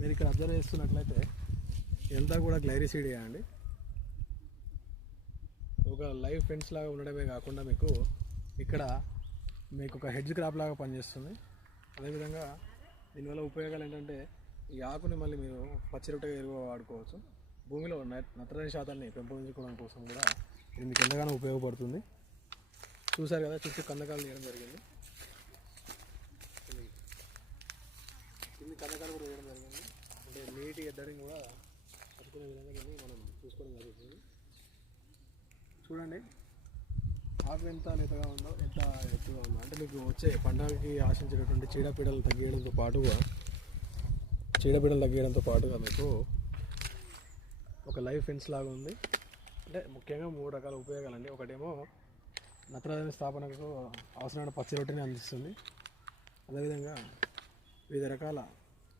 మీరు ఇక్కడ అబ్జర్వ్ చేస్తున్నట్లయితే ఇదంతా కూడా గ్లైరిసీడియా అండి. ఒక లైవ్ ఫెన్స్ లాగా ఉండడమే కాకుండా ఇక్కడ మీకు ఒక హెడ్జ్ క్రాప్ లాగా పనిచేస్తుంది. అదేవిధంగా దీనివల్ల ఉపయోగాలు ఏంటంటే ఈ ఆకుని మళ్ళీ మీరు పచ్చిరొట్టగా ఎరువుగా వాడుకోవచ్చు. భూమిలో నత్రజని శాతాన్ని పెంపొందించుకోవడం కోసం కూడా ఇది మీకు ఎంతగానో ఉపయోగపడుతుంది. చూసారు కదా, చుట్టూ కందకాలు వేయడం జరిగింది, కింది కందకాలు కూడా వేయడం జరిగింది. అంటే నీటి ఎద్దడిని కూడా పట్టుకునే విధంగా దీన్ని మనం చూసుకోవడం జరుగుతుంది. చూడండి ఆకు ఎంత లేతగా ఉందో, ఎంత ఎత్తుగా ఉందో. అంటే మీకు వచ్చే పంటకి ఆశించేటటువంటి చీడపీడలు తగ్గించడంతో పాటుగా మీకు ఒక లైఫ్ ఫెన్స్ లాగా ఉంది. అంటే ముఖ్యంగా 3 రకాల ఉపయోగాలండి. ఒకటేమో నత్రజని స్థాపనకు అవసరమైన పచ్చి రొట్టెని అందిస్తుంది. అదేవిధంగా వివిధ రకాల